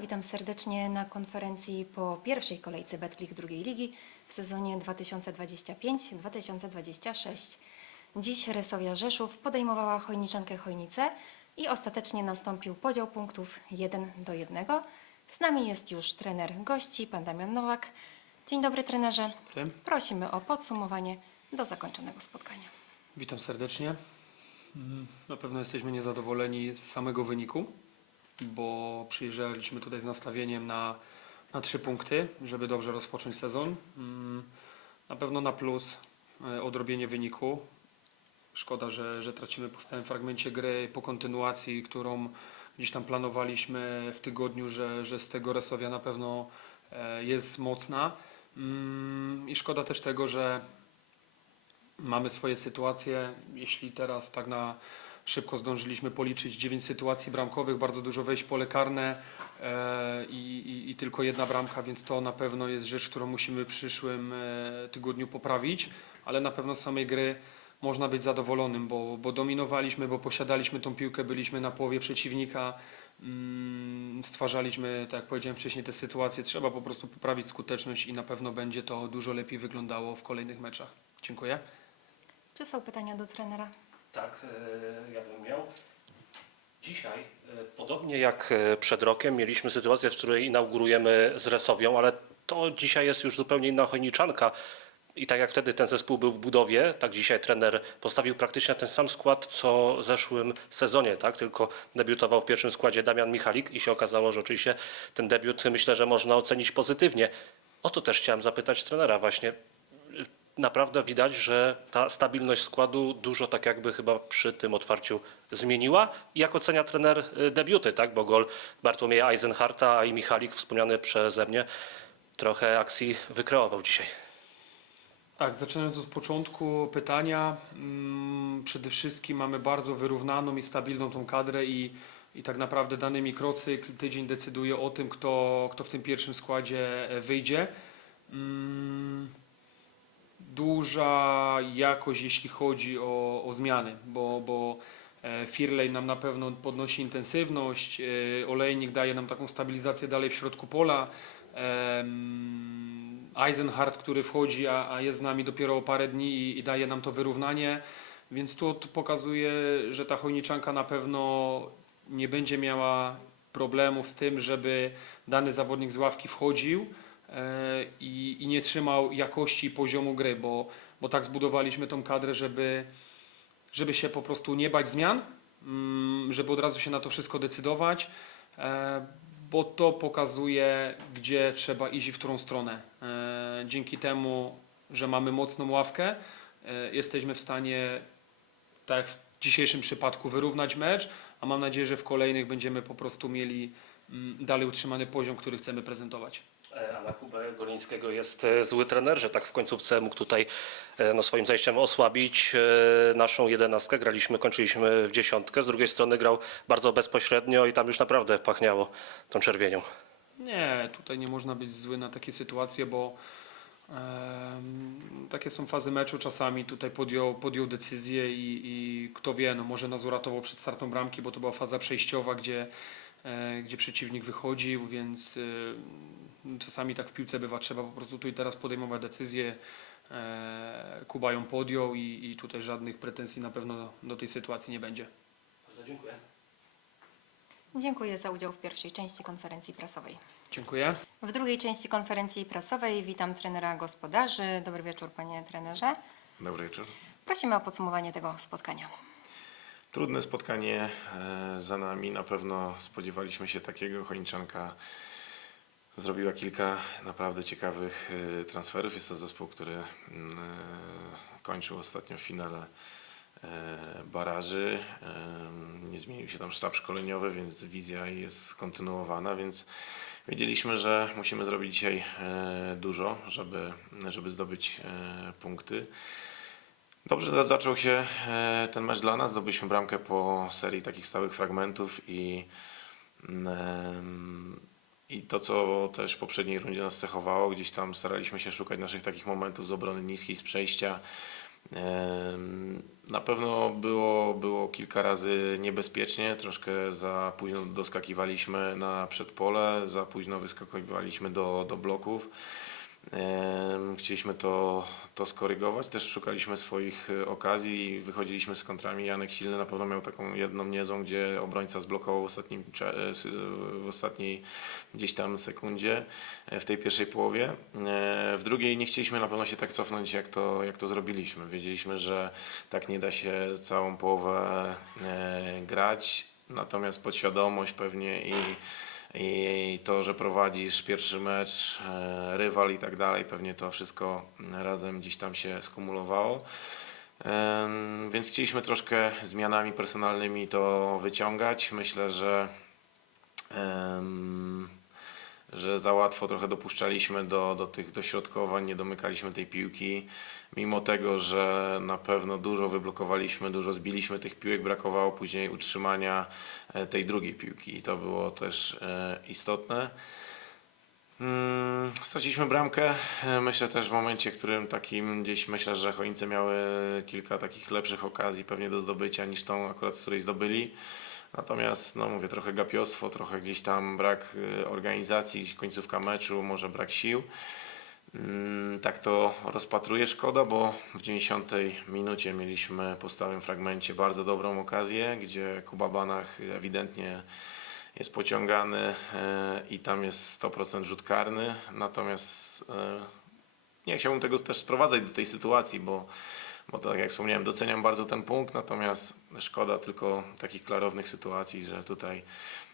Witam serdecznie na konferencji po pierwszej kolejce Betclick drugiej ligi w sezonie 2025-2026. Dziś Resowia Rzeszów podejmowała Chojniczankę Chojnice i ostatecznie nastąpił podział punktów 1 do 1. Z nami jest już trener gości, pan Damian Nowak. Dzień dobry trenerze. Dobry. Prosimy o podsumowanie do zakończonego spotkania. Witam serdecznie. Mm, Na pewno jesteśmy niezadowoleni z samego wyniku, bo przyjeżdżaliśmy tutaj z nastawieniem na, na trzy punkty, żeby dobrze rozpocząć sezon. Mm, Na pewno na plus e, odrobienie wyniku. Szkoda, że, że tracimy po stałym fragmencie gry, po kontynuacji, którą gdzieś tam planowaliśmy w tygodniu, że, że z tego Resowia na pewno e, jest mocna. Mm, I szkoda też tego, że mamy swoje sytuacje. Jeśli teraz tak na szybko zdążyliśmy policzyć 9 sytuacji bramkowych, bardzo dużo wejść pole karne e, i, i, i tylko jedna bramka, więc to na pewno jest rzecz, którą musimy w przyszłym e, tygodniu poprawić, ale na pewno z samej gry można być zadowolonym, bo, bo dominowaliśmy, bo posiadaliśmy tą piłkę, byliśmy na połowie przeciwnika, mm, stwarzaliśmy, tak jak powiedziałem wcześniej, te sytuacje. Trzeba po prostu poprawić skuteczność i na pewno będzie to dużo lepiej wyglądało w kolejnych meczach. Dziękuję. Czy są pytania do trenera? Tak, e, ja bym miał. Dzisiaj, e, podobnie jak e, przed rokiem, mieliśmy sytuację, w której inaugurujemy z Resowią, ale to dzisiaj jest już zupełnie inna chojniczanka. I tak jak wtedy ten zespół był w budowie, tak dzisiaj trener postawił praktycznie ten sam skład, co w zeszłym sezonie, tak? Tylko debiutował w pierwszym składzie Damian Michalik i się okazało, że oczywiście ten debiut myślę, że można ocenić pozytywnie. O to też chciałem zapytać trenera właśnie naprawdę widać, że ta stabilność składu dużo tak jakby chyba przy tym otwarciu zmieniła. Jak ocenia trener y, debiuty, tak? Bo gol Bartłomieja Eisenharta i Michalik wspomniany przeze mnie trochę akcji wykreował dzisiaj. Tak, zaczynając od początku pytania, mm, przede wszystkim mamy bardzo wyrównaną i stabilną tą kadrę i, i tak naprawdę dany mikrocykl tydzień decyduje o tym, kto, kto w tym pierwszym składzie e, wyjdzie. Duża jakość, jeśli chodzi o, o zmiany, bo, bo e, Firley nam na pewno podnosi intensywność, e, Olejnik daje nam taką stabilizację dalej w środku pola. Eisenhardt, który wchodzi, a, a jest z nami dopiero o parę dni i, i daje nam to wyrównanie, więc tu pokazuje, że ta chojniczanka na pewno nie będzie miała problemów z tym, żeby dany zawodnik z ławki wchodził i, i nie trzymał jakości i poziomu gry, bo, bo tak zbudowaliśmy tą kadrę, żeby, żeby się po prostu nie bać zmian, mm, żeby od razu się na to wszystko decydować, e, bo to pokazuje, gdzie trzeba iść i w którą stronę. E, Dzięki temu, że mamy mocną ławkę, e, jesteśmy w stanie, tak jak w dzisiejszym przypadku, wyrównać mecz, a mam nadzieję, że w kolejnych będziemy po prostu mieli mm, dalej utrzymany poziom, który chcemy prezentować. E, A na Kubę Golińskiego jest e, zły trener, że tak w końcówce mógł tutaj e, no, swoim zejściem osłabić naszą jedenastkę. Graliśmy, kończyliśmy w dziesiątkę. Z drugiej strony grał bardzo bezpośrednio i tam już naprawdę pachniało tą czerwienią. Nie, tutaj nie można być zły na takie sytuacje, bo takie są fazy meczu czasami. Tutaj podjął, podjął decyzję i, i kto wie, no może nas uratował przed startą bramki, bo to była faza przejściowa, gdzie, e, gdzie przeciwnik wychodził, więc e, czasami tak w piłce bywa, trzeba po prostu tu i teraz podejmować decyzje. E, Kuba ją podjął i, i tutaj żadnych pretensji na pewno do tej sytuacji nie będzie. Bardzo dziękuję. Dziękuję za udział w pierwszej części konferencji prasowej. Dziękuję. W drugiej części konferencji prasowej witam trenera gospodarzy. Dobry wieczór, panie trenerze. Dobry wieczór. Prosimy o podsumowanie tego spotkania. Trudne spotkanie e, za nami. Na pewno spodziewaliśmy się takiego. Chojniczanka zrobiła kilka naprawdę ciekawych e, transferów. Jest to zespół, który mm, e, kończył ostatnio w finale baraży. E, Nie zmienił się tam sztab szkoleniowy, więc wizja jest kontynuowana, więc wiedzieliśmy, że musimy zrobić dzisiaj e, dużo, żeby, żeby zdobyć e, punkty. Dobrze za- zaczął się e, ten mecz dla nas. Zdobyliśmy bramkę po serii takich stałych fragmentów i, em, i to, co też w poprzedniej rundzie nas cechowało, gdzieś tam staraliśmy się szukać naszych takich momentów z obrony niskiej, z przejścia. Na pewno było, było kilka razy niebezpiecznie, troszkę za późno doskakiwaliśmy na przedpole, za późno wyskakiwaliśmy do, do bloków. Chcieliśmy to, to skorygować, też szukaliśmy swoich e, okazji i wychodziliśmy z kontrami. Janek Silny na pewno miał taką jedną niezłą, gdzie obrońca zblokował w, ostatnim, e, s- w ostatniej gdzieś tam sekundzie e, w tej pierwszej połowie. E, W drugiej nie chcieliśmy na pewno się tak cofnąć, jak to, jak to zrobiliśmy. Wiedzieliśmy, że tak nie da się całą połowę e, grać, natomiast podświadomość pewnie i i to, że prowadzisz pierwszy mecz, e, rywal i tak dalej, pewnie to wszystko razem gdzieś tam się skumulowało. Em, Więc chcieliśmy troszkę zmianami personalnymi to wyciągać. Myślę, że, że za łatwo trochę dopuszczaliśmy do, do tych dośrodkowań, nie domykaliśmy tej piłki. Mimo tego, że na pewno dużo wyblokowaliśmy, dużo zbiliśmy tych piłek, brakowało później utrzymania e, tej drugiej piłki i to było też e, istotne. Mm, Straciliśmy bramkę. E, Myślę też w momencie, w którym takim gdzieś myślę, że Chojnice miały kilka takich lepszych okazji pewnie do zdobycia niż tą akurat, z której zdobyli. Natomiast, no mówię, trochę gapiostwo, trochę gdzieś tam brak e, organizacji, końcówka meczu, może brak sił. Mm, Tak to rozpatruję, szkoda, bo w 90 minucie mieliśmy po stałym fragmencie bardzo dobrą okazję, gdzie Kuba Banach ewidentnie jest pociągany e, i tam jest 100% rzut karny, natomiast e, nie chciałbym tego też sprowadzać do tej sytuacji, bo, bo tak jak wspomniałem, doceniam bardzo ten punkt, natomiast szkoda tylko takich klarownych sytuacji, że tutaj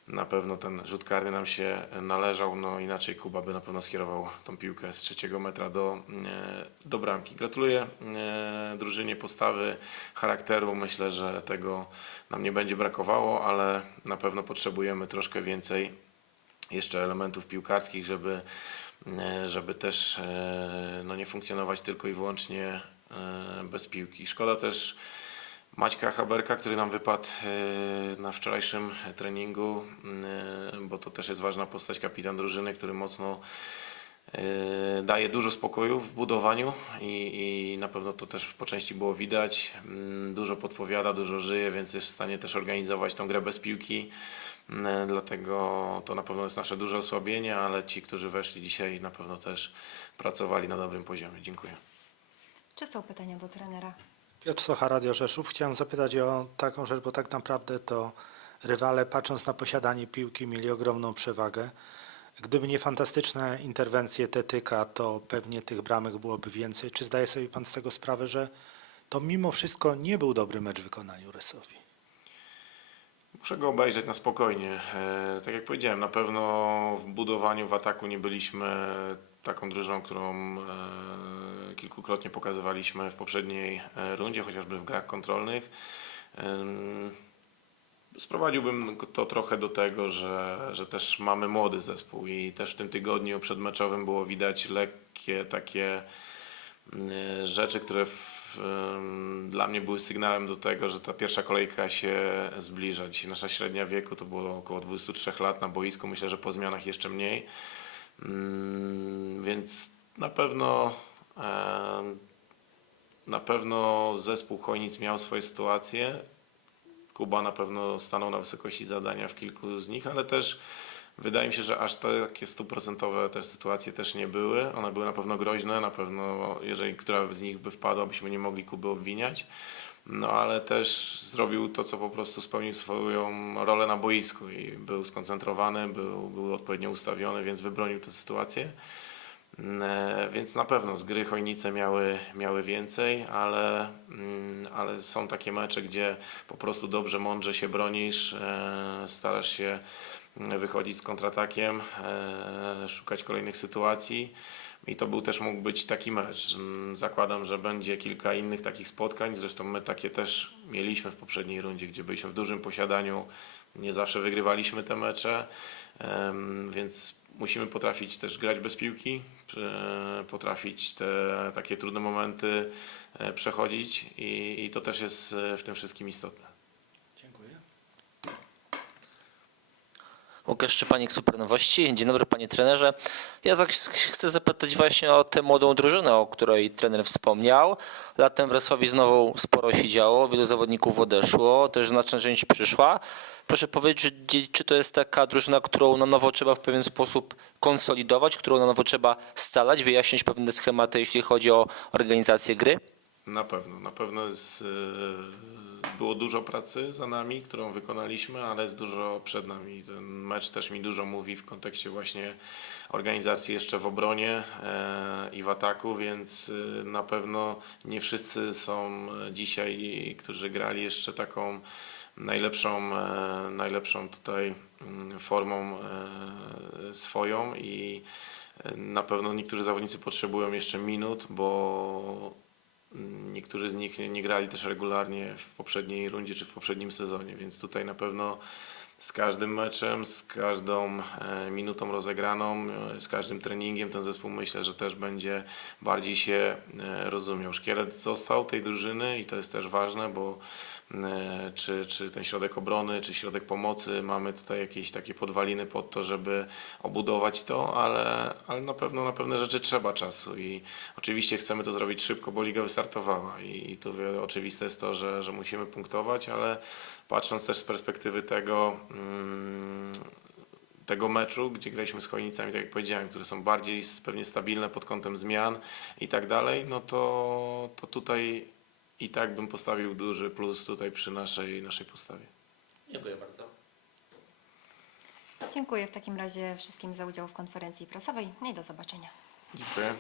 na pewno ten rzut karny nam się należał, no inaczej Kuba by na pewno skierował tą piłkę z trzeciego metra do, e, do bramki. Gratuluję e, drużynie postawy, charakteru, myślę, że tego nam nie będzie brakowało, ale na pewno potrzebujemy troszkę więcej jeszcze elementów piłkarskich, żeby, e, żeby też no, nie funkcjonować tylko i wyłącznie bez piłki. Szkoda też Maćka Haberka, który nam wypadł e, na wczorajszym treningu, e, bo to też jest ważna postać, kapitan drużyny, który mocno e, daje dużo spokoju w budowaniu i, i na pewno to też po części było widać. Mm, Dużo podpowiada, dużo żyje, więc jest w stanie też organizować tą grę bez piłki. Mm, Dlatego to na pewno jest nasze duże osłabienie, ale ci, którzy weszli dzisiaj na pewno też pracowali na dobrym poziomie. Dziękuję. Czy są pytania do trenera? Piotr Socha, Radio Rzeszów. Chciałem zapytać o taką rzecz, bo tak naprawdę to rywale, patrząc na posiadanie piłki, mieli ogromną przewagę. Gdyby nie fantastyczne interwencje Tetyka, to pewnie tych bramek byłoby więcej. Czy zdaje sobie Pan z tego sprawę, że to mimo wszystko nie był dobry mecz w wykonaniu Resowi? Muszę go obejrzeć na spokojnie. E, tak jak powiedziałem, na pewno w budowaniu, w ataku nie byliśmy taką drużyną, którą e, kilkukrotnie pokazywaliśmy w poprzedniej e, rundzie, chociażby w grach kontrolnych. Sprowadziłbym to trochę do tego, że, że też mamy młody zespół i też w tym tygodniu przedmeczowym było widać lekkie takie rzeczy, które w, dla mnie były sygnałem do tego, że ta pierwsza kolejka się zbliża. Dzisiaj nasza średnia wieku to było około 23 lat na boisku, myślę, że po zmianach jeszcze mniej. Więc na pewno na pewno zespół Chojnic miał swoje sytuacje. Kuba na pewno stanął na wysokości zadania w kilku z nich, ale też wydaje mi się, że aż takie stuprocentowe te sytuacje też nie były. One były na pewno groźne, na pewno jeżeli która z nich by wpadła, byśmy nie mogli Kuby obwiniać. No ale też zrobił to, co po prostu spełnił swoją rolę na boisku i był skoncentrowany, był, był odpowiednio ustawiony, więc wybronił tę sytuację. E, Więc na pewno z gry Chojnice miały, miały więcej, ale, mm, ale są takie mecze, gdzie po prostu dobrze, mądrze się bronisz, e, starasz się mm, wychodzić z kontratakiem, e, szukać kolejnych sytuacji. I to był też mógł być taki mecz. Mm, Zakładam, że będzie kilka innych takich spotkań. Zresztą my takie też mieliśmy w poprzedniej rundzie, gdzie byliśmy w dużym posiadaniu. Nie zawsze wygrywaliśmy te mecze, więc musimy potrafić też grać bez piłki, potrafić te takie trudne momenty e, przechodzić i, i to też jest e, w tym wszystkim istotne. Dziękuję. Łukasz Szczepanik, Super Nowości. Dzień dobry panie trenerze. Ja chcę zapytać właśnie o tę młodą drużynę, o której trener wspomniał. Latem w Resowi znowu sporo się działo, wielu zawodników odeszło, też znaczna część przyszła. Proszę powiedzieć, czy- czy to jest taka drużyna, którą na nowo trzeba w pewien sposób konsolidować, którą na nowo trzeba scalać, wyjaśnić pewne schematy, jeśli chodzi o organizację gry? Na pewno, na pewno jest, e, było dużo pracy za nami, którą wykonaliśmy, ale jest dużo przed nami. Ten mecz też mi dużo mówi w kontekście właśnie organizacji jeszcze w obronie e, i w ataku, więc e, na pewno nie wszyscy są dzisiaj, którzy grali jeszcze taką najlepszą, najlepszą tutaj mm, formą swoją i na pewno niektórzy zawodnicy potrzebują jeszcze minut, bo Niektórzy z nich nie, grali też regularnie w poprzedniej rundzie czy w poprzednim sezonie, więc tutaj na pewno z każdym meczem, z każdą e, minutą rozegraną, e, z każdym treningiem ten zespół myślę, że też będzie bardziej się e, rozumiał. Szkielet został tej drużyny i to jest też ważne, bo czy, czy ten środek obrony, czy środek pomocy, mamy tutaj jakieś takie podwaliny pod to, żeby obudować to, ale, ale na pewno na pewne rzeczy trzeba czasu i oczywiście chcemy to zrobić szybko, bo liga wystartowała i, i tu oczywiste jest to, że, że musimy punktować, ale patrząc też z perspektywy tego, mm, tego meczu, gdzie graliśmy z Chojnicami, tak jak powiedziałem, które są bardziej pewnie stabilne pod kątem zmian i tak dalej, no to, to tutaj i tak bym postawił duży plus tutaj przy naszej, naszej postawie. Dziękuję bardzo. Dziękuję w takim razie wszystkim za udział w konferencji prasowej No i do zobaczenia. Dziękuję.